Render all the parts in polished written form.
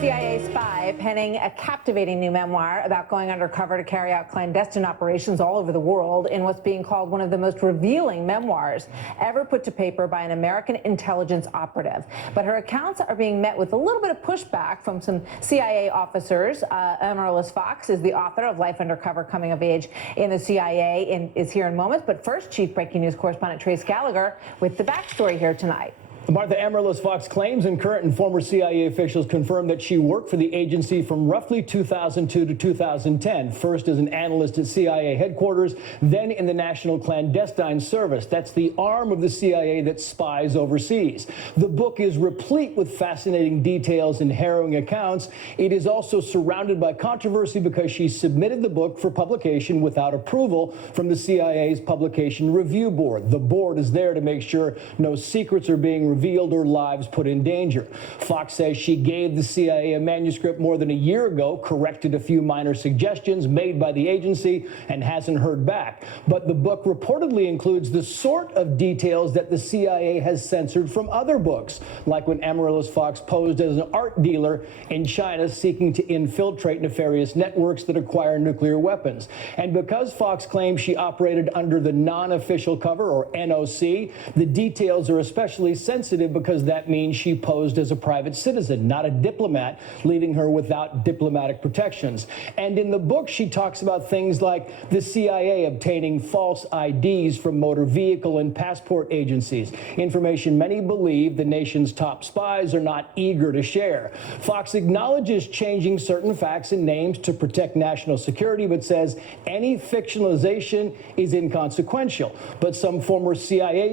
CIA spy penning a captivating new memoir about going undercover to carry out clandestine operations all over the world in what's being called one of the most revealing memoirs ever put to paper by an American intelligence operative. But her accounts are being met with a little bit of pushback from some CIA officers. Amaryllis Fox is the author of Life Undercover: Coming of Age in the CIA and is here in moments. But first, Chief Breaking News correspondent Trace Gallagher with the backstory here tonight. Martha, Amaryllis Fox claims and current and former CIA officials confirm that she worked for the agency from roughly 2002 to 2010, first as an analyst at CIA headquarters, then in the National Clandestine Service. That's the arm of the CIA that spies overseas. The book is replete with fascinating details and harrowing accounts. It is also surrounded by controversy because she submitted the book for publication without approval from the CIA's Publication Review Board. The board is there to make sure no secrets are being revealed or lives put in danger. Fox says she gave the CIA a manuscript more than a year ago, corrected a few minor suggestions made by the agency, and hasn't heard back. But the book reportedly includes the sort of details that the CIA has censored from other books, like when Amaryllis Fox posed as an art dealer in China seeking to infiltrate nefarious networks that acquire nuclear weapons. And because Fox claims she operated under the non-official cover, or NOC, the details are especially sensitive because that means she posed as a private citizen, not a diplomat, leaving her without diplomatic protections. And in the book, she talks about things like the CIA obtaining false IDs from motor vehicle and passport agencies, information many believe the nation's top spies are not eager to share. Fox acknowledges changing certain facts and names to protect national security, but says any fictionalization is inconsequential. But some former CIA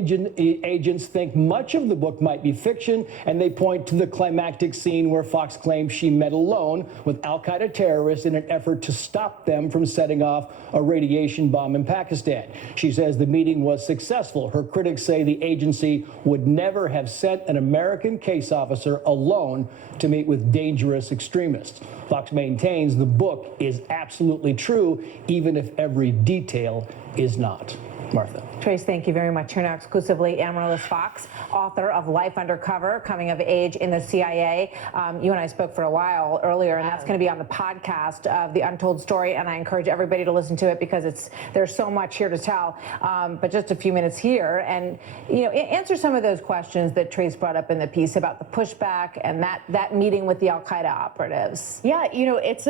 agents think much of the book might be fiction, and they point to the climactic scene where Fox claims she met alone with al-Qaeda terrorists in an effort to stop them from setting off a radiation bomb in Pakistan. She says the meeting was successful. Her critics say the agency would never have sent an American case officer alone to meet with dangerous extremists. Fox maintains the book is absolutely true, even if every detail is not. Martha. Trace, thank you very much. Here now exclusively, Amaryllis Fox, author of Life Undercover: Coming of Age in the CIA. You and I spoke for a while earlier, and that's going to be on the podcast of The Untold Story, and I encourage everybody to listen to it because there's so much here to tell. But just a few minutes here, and answer some of those questions that Trace brought up in the piece about the pushback and that meeting with the al-Qaeda operatives. Yeah, it's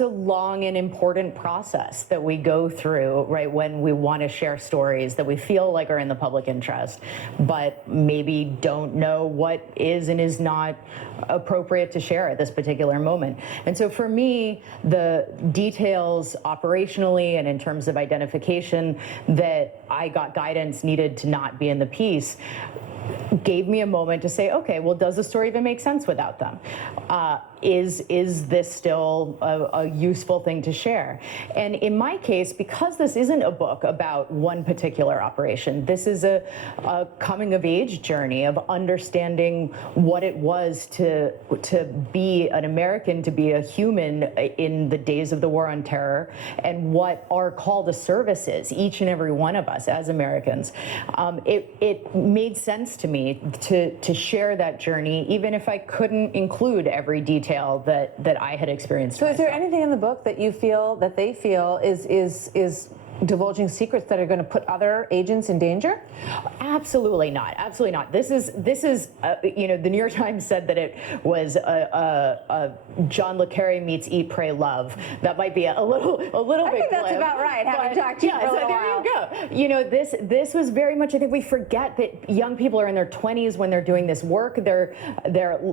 a long and important process that we go through, right, when we want to share stories that we feel like are in the public interest, but maybe don't know what is and is not appropriate to share at this particular moment. And so for me, the details operationally and in terms of identification that I got guidance needed to not be in the piece gave me a moment to say, okay, well, does the story even make sense without them? Is this still a useful thing to share? And in my case, because this isn't a book about one particular operation, this is a coming of age journey of understanding what it was to be an American, to be a human in the days of the War on Terror, and what our call to service is, each and every one of us as Americans. It made sense to me to share that journey, even if I couldn't include every detail that I had experienced. So is there anything in the book that you feel, that they feel is divulging secrets that are going to put other agents in danger? Absolutely not. Absolutely not. This is the New York Times said that it was a John le Carre meets Eat, Pray, Love. That might be a little bit. I think that's about right. Having talked to you for a little while. There you go. This was very much. I think we forget that young people are in their 20s when they're doing this work. They're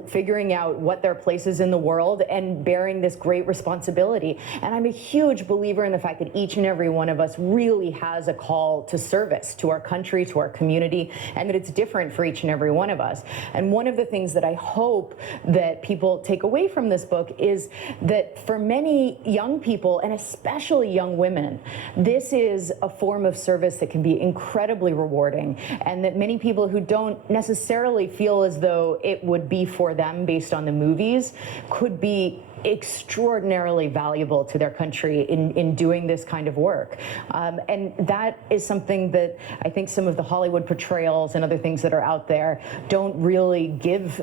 figuring out what their place is in the world and bearing this great responsibility. And I'm a huge believer in the fact that each and every one of us really has a call to service to our country, to our community, and that it's different for each and every one of us. And one of the things that I hope that people take away from this book is that for many young people, and especially young women, this is a form of service that can be incredibly rewarding, and that many people who don't necessarily feel as though it would be for them based on the movies could be extraordinarily valuable to their country in doing this kind of work. And that is something that I think some of the Hollywood portrayals and other things that are out there don't really give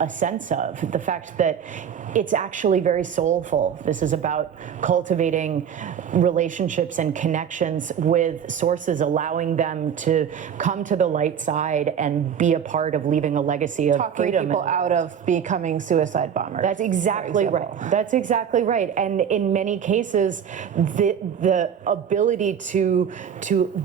a sense of. The fact that it's actually very soulful. This is about cultivating relationships and connections with sources, allowing them to come to the light side and be a part of leaving a legacy of Talking freedom. people out of becoming suicide bombers. That's exactly right. That's exactly right. And in many cases, the ability to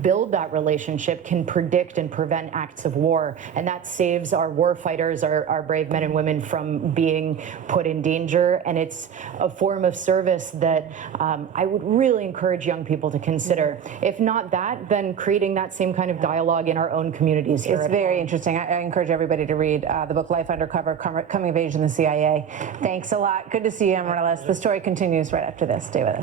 build that relationship can predict and prevent acts of war, and that saves our war fighters, our brave men and women, from being put in danger. And it's a form of service that I would really encourage young people to consider. If not that, then creating that same kind of dialogue in our own communities here. It's very interesting. I encourage everybody to read the book Life Undercover, Coming of Age in the CIA. Thanks a lot. Good to see you, Amaryllis. The story continues right after this. Stay with us.